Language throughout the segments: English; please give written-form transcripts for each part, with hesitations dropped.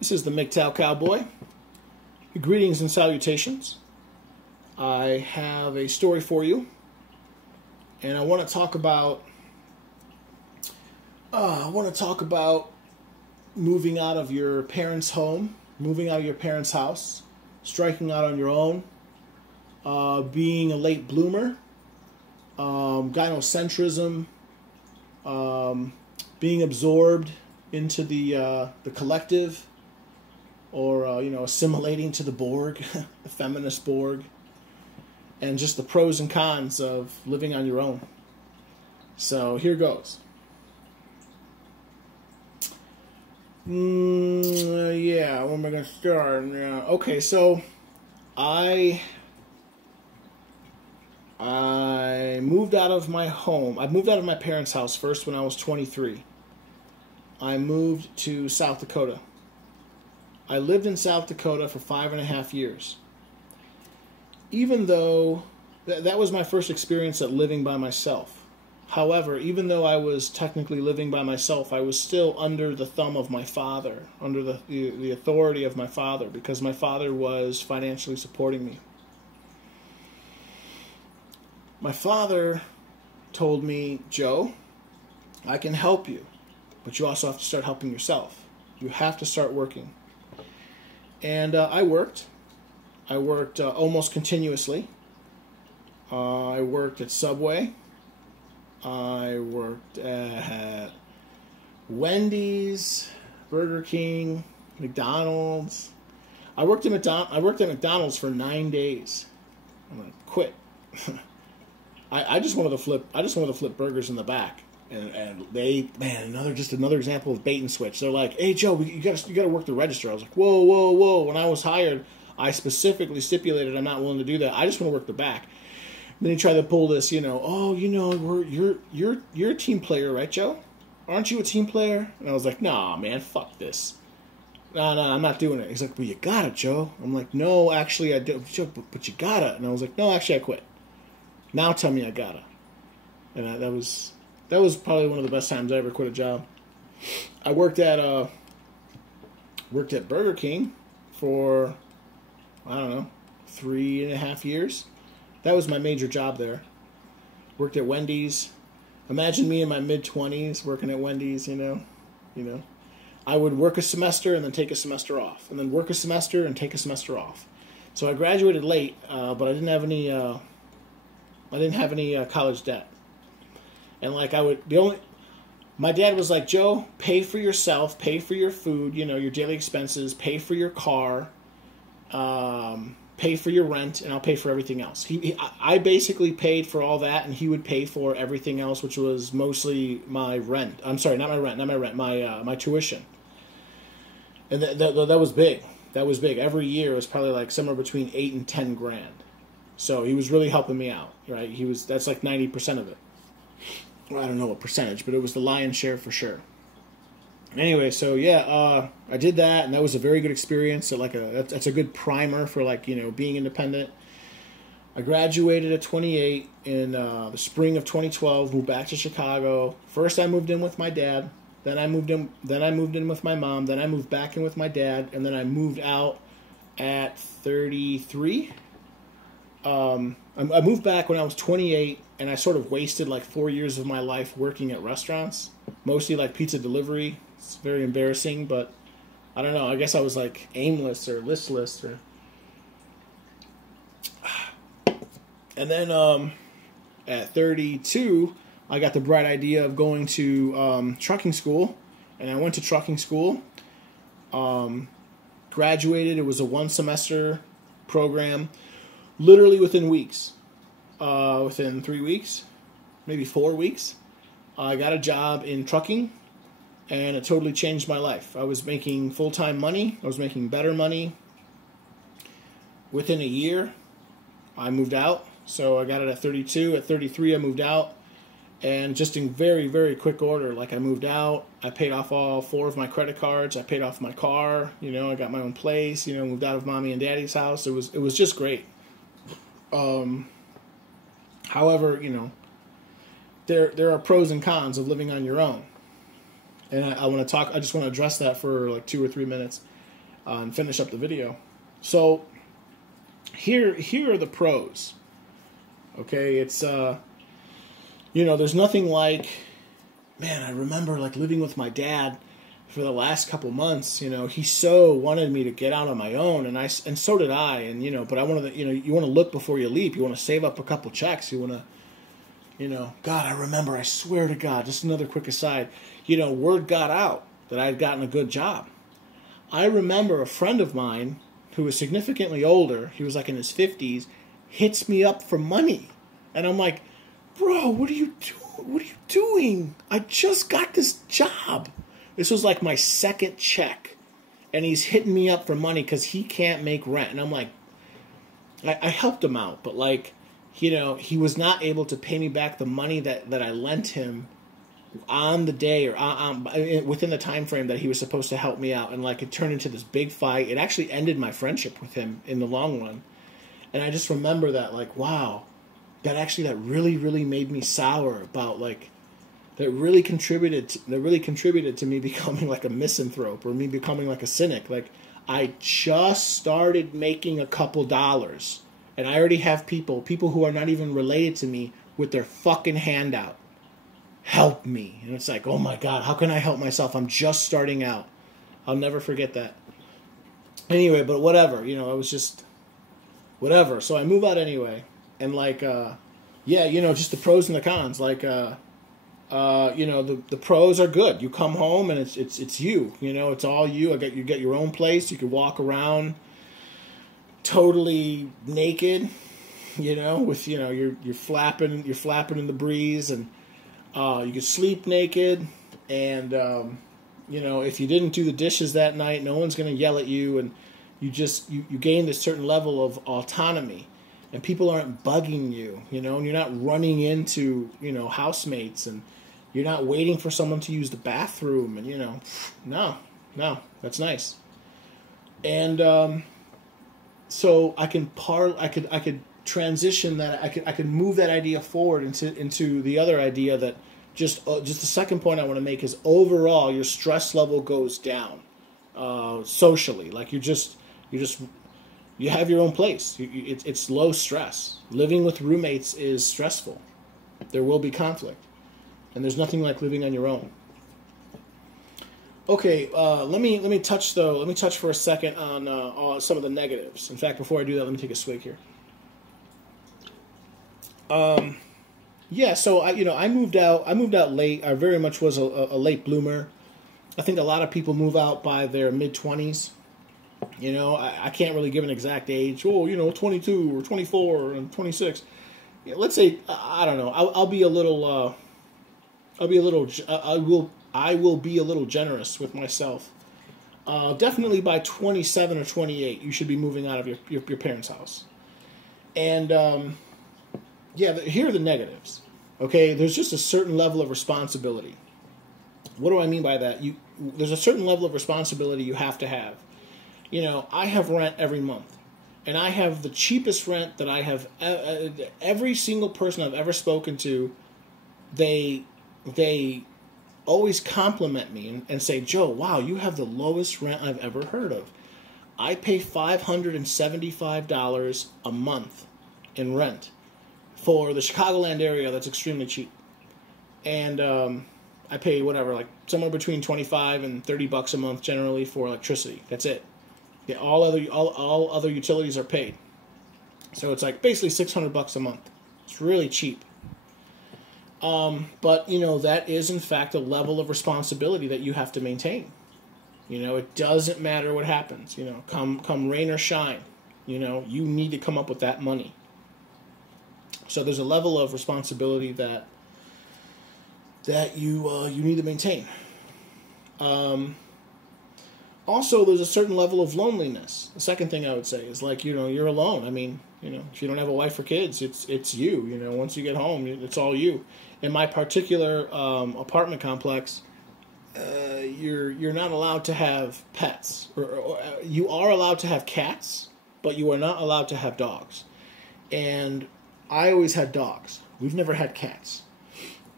This is the Mgtow Cowboy. Greetings and salutations. I have a story for you, and I want to talk about moving out of your parents' home, moving out of your parents' house, striking out on your own, being a late bloomer, gynocentrism, being absorbed into the collective, or assimilating to the Borg, the feminist Borg, and just the pros and cons of living on your own. So here goes. Yeah, where am I going to start? Yeah. Okay, so I moved out of my home. I moved out of my parents' house first when I was 23. I moved to South Dakota. I lived in South Dakota for 5.5 years. Even though that was my first experience at living by myself. However, even though I was technically living by myself, I was still under the thumb of my father, under the authority of my father, because my father was financially supporting me. My father told me, Joe, I can help you, but you also have to start helping yourself. You have to start working. And I worked. I worked almost continuously. I worked at Subway. I worked at Wendy's, Burger King, McDonald's. I worked at McDonald's for 9 days. I'm gonna quit. I just wanted to flip burgers in the back. And they, man, another example of bait and switch. They're like, "Hey Joe, you gotta work the register." I was like, "Whoa!" When I was hired, I specifically stipulated I'm not willing to do that. I just want to work the back. And then he tried to pull this, you're a team player, right, Joe? Aren't you a team player? And I was like, "Nah, man, fuck this. No, I'm not doing it." He's like, "Well, you got it, Joe." I'm like, "No, actually, I do, Joe, but you got it." And I was like, "No, actually, I quit. Now tell me I got it." And that was probably one of the best times I ever quit a job. I worked at Burger King for, I don't know, 3.5 years. That was my major job there. Worked at Wendy's. Imagine me in my mid-20s working at Wendy's, I would work a semester and then take a semester off, and then work a semester and take a semester off. So I graduated late, but I didn't have any college debt. And my dad was like, "Joe, pay for yourself, pay for your food, your daily expenses, pay for your car, pay for your rent, and I'll pay for everything else." I basically paid for all that, and he would pay for everything else, which was mostly my rent. I'm sorry, not my rent, my tuition. And that was big. That was big. Every year it was probably like somewhere between $8 and $10 grand. So he was really helping me out, right? That's like 90% of it. Well, I don't know what percentage, but it was the lion's share for sure. Anyway, so yeah, I did that, and that was a very good experience. So that's a good primer for being independent. I graduated at 28 in the spring of 2012. Moved back to Chicago. First, I moved in with my dad. Then I moved in with my mom. Then I moved back in with my dad, and then I moved out at 33. I moved back when I was 28, and I sort of wasted 4 years of my life working at restaurants, mostly pizza delivery. It's very embarrassing, but I don't know. I guess I was aimless or listless. And then at 32, I got the bright idea of going to trucking school, and I went to trucking school. Graduated. It was a 1-semester program. Literally within weeks, within 3 weeks, maybe 4 weeks, I got a job in trucking, and it totally changed my life. I was making full-time money. I was making better money. Within a year, I moved out. So I got it at 32. At 33, I moved out. And just in very, very quick order, I moved out. I paid off all 4 of my credit cards. I paid off my car. I got my own place. Moved out of mommy and daddy's house. It was just great. However, there are pros and cons of living on your own, and I just want to address that for 2 or 3 minutes. and finish up the video. So here are the pros. Okay, it's there's nothing like, man, I remember like living with my dad for the last couple months. He so wanted me to get out on my own, and so did I. And but I wanted to, you want to look before you leap. You want to save up a couple checks. You want to, God, I remember, I swear to God, just another quick aside, word got out that I had gotten a good job. I remember a friend of mine who was significantly older, he was like in his 50s, hits me up for money. And I'm like, bro, what are you doing? What are you doing? I just got this job. This was like my second check. And he's hitting me up for money because he can't make rent. And I'm like, I helped him out. But like, he was not able to pay me back the money that I lent him on the day or within the time frame that he was supposed to help me out. And like, it turned into this big fight. It actually ended my friendship with him in the long run. And I just remember that, like, wow, that really, really made me sour about, like, that really contributed to me becoming like a misanthrope, or me becoming like a cynic. Like, I just started making a couple dollars, and I already have people who are not even related to me with their fucking hand out. Help me. And it's like, oh my God, how can I help myself? I'm just starting out. I'll never forget that. Anyway, but whatever, it was just whatever. So I move out anyway, and like, just the pros and the cons. Like, the pros are good. You come home and it's you. It's all you. You get your own place. You can walk around totally naked. With you're flapping in the breeze, and you can sleep naked. And if you didn't do the dishes that night, no one's gonna yell at you, and you gain this certain level of autonomy, and people aren't bugging you, and you're not running into, housemates, and you're not waiting for someone to use the bathroom, and, no, that's nice. And, so I could transition that, I could move that idea forward into the other idea that just the second point I want to make is, overall, your stress level goes down, socially. Like, you have your own place. It's low stress. Living with roommates is stressful. There will be conflict. And there's nothing like living on your own. Okay, let me touch for a second on some of the negatives. In fact, before I do that, let me take a swig here. So I moved out late. I very much was a late bloomer. I think a lot of people move out by their mid-20s. I can't really give an exact age. 22 or 24 or 26. Let's say, I don't know. I will be a little generous with myself. Definitely by 27 or 28, you should be moving out of your parents' house. And here are the negatives. Okay, there's just a certain level of responsibility. What do I mean by that? There's a certain level of responsibility you have to have. I have rent every month, and I have the cheapest rent that I have. Every single person I've ever spoken to, they always compliment me and say, Joe, wow, you have the lowest rent I've ever heard of. I pay $575 a month in rent. For the Chicagoland area, that's extremely cheap. And I pay like somewhere between $25 and $30 a month generally for electricity. That's it. Yeah, all other utilities are paid. So it's like basically $600 a month. It's really cheap. But that is in fact a level of responsibility that you have to maintain. It doesn't matter what happens. Come rain or shine. You need to come up with that money. So there's a level of responsibility that you need to maintain. Also, there's a certain level of loneliness. The second thing I would say is you're alone. I mean, if you don't have a wife or kids, it's you. Once you get home, it's all you. In my particular apartment complex, you're not allowed to have pets, or you are allowed to have cats, but you are not allowed to have dogs. And I always had dogs. We've never had cats.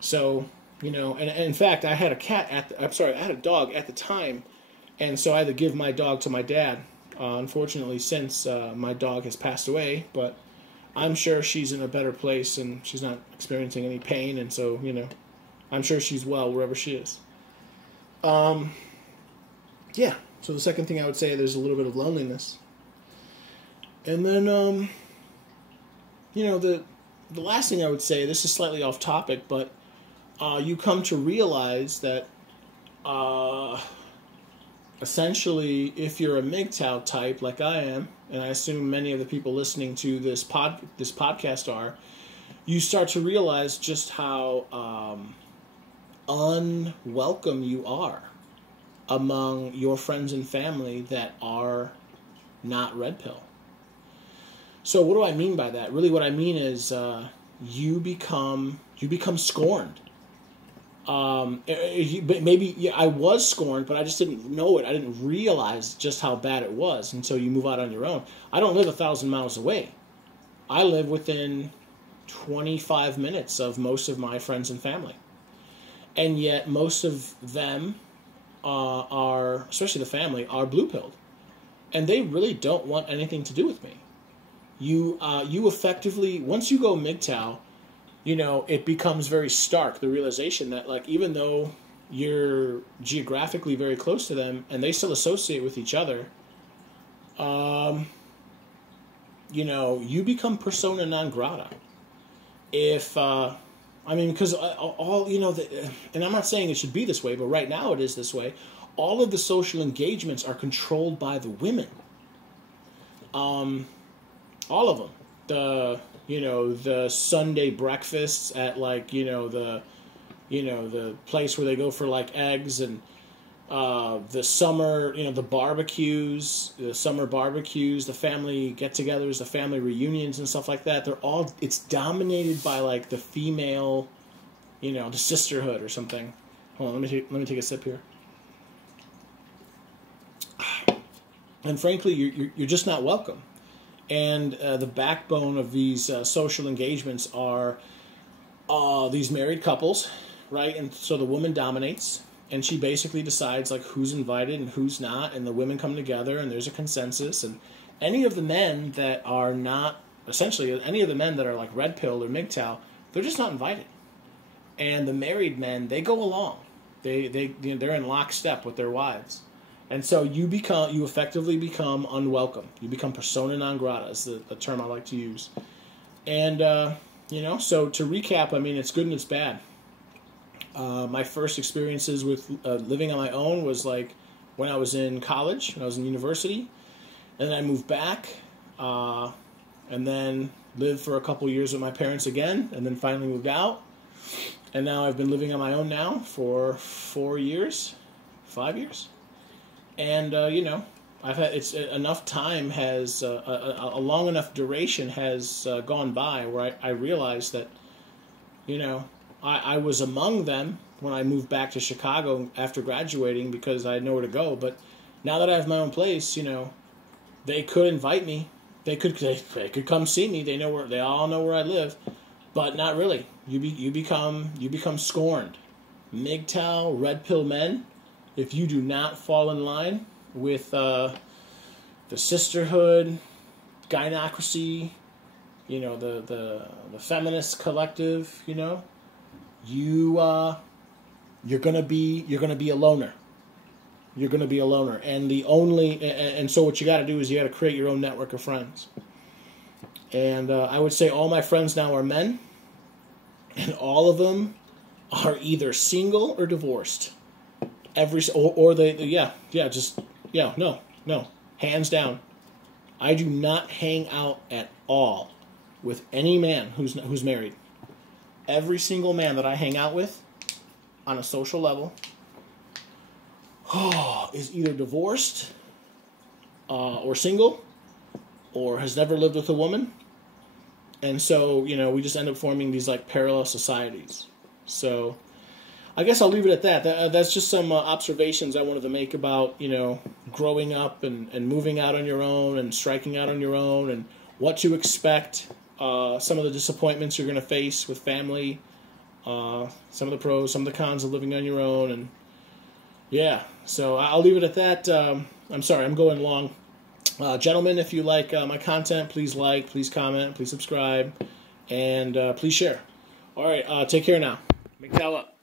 So, and in fact, I had a dog at the time, And so I had to give my dog to my dad. Unfortunately, since my dog has passed away, but I'm sure she's in a better place and she's not experiencing any pain, and so, I'm sure she's well wherever she is. Yeah, so the second thing I would say, there's a little bit of loneliness. And then, the last thing I would say, this is slightly off topic, but you come to realize that essentially, if you're a Mgtow type like I am, and I assume many of the people listening to this podcast are, you start to realize just how unwelcome you are among your friends and family that are not red pill. So what do I mean by that? Really what I mean is you become scorned. Maybe I was scorned, but I just didn't know it. I didn't realize just how bad it was until you move out on your own. I don't live 1,000 miles away. I live within 25 minutes of most of my friends and family. And yet most of them are, especially the family, are blue-pilled. And they really don't want anything to do with me. You effectively, once you go Mgtow, it becomes very stark, the realization that, like, even though you're geographically very close to them and they still associate with each other, you become persona non grata. Because and I'm not saying it should be this way, but right now it is this way. All of the social engagements are controlled by the women. All of them. The Sunday breakfasts at the place where they go for like eggs, and the summer, the barbecues, the summer barbecues, the family get-togethers, the family reunions and stuff like that. It's dominated by like the female, the sisterhood or something. Hold on, let me take a sip here. And frankly, you're just not welcome. And the backbone of these social engagements are these married couples, right? And so the woman dominates, and she basically decides like who's invited and who's not, and the women come together, and there's a consensus. And any of the men that are not, essentially, any of the men that are like red pill or Mgtow, they're just not invited. And the married men, they go along. They're in lockstep with their wives. And so you effectively become unwelcome. You become persona non grata is the term I like to use. And, so to recap, I mean, it's good and it's bad. My first experiences with living on my own was like when I was in college, when I was in university. And then I moved back and then lived for a couple years with my parents again, and then finally moved out. And now I've been living on my own now for 5 years. And, I've had, enough time has, a long enough duration has gone by where I realized that, I was among them when I moved back to Chicago after graduating because I had nowhere to go. But now that I have my own place, they could invite me. They could come see me. They all know where I live, but not really. You become scorned. Mgtow, red pill men. If you do not fall in line with the sisterhood, gynocracy, the feminist collective, you're gonna be a loner. You're gonna be a loner, and so what you got to do is you got to create your own network of friends. And I would say all my friends now are men, and all of them are either single or divorced. No, hands down. I do not hang out at all with any man who's married. Every single man that I hang out with on a social level is either divorced or single or has never lived with a woman. And so, we just end up forming these like parallel societies. So I guess I'll leave it at that. That's just some observations I wanted to make about, growing up and moving out on your own and striking out on your own and what to expect, some of the disappointments you're going to face with family, some of the pros, some of the cons of living on your own. And Yeah, so I'll leave it at that. I'm sorry, I'm going long. Gentlemen, if you like my content, please like, please comment, please subscribe, and please share. All right, take care now. Mgtow up.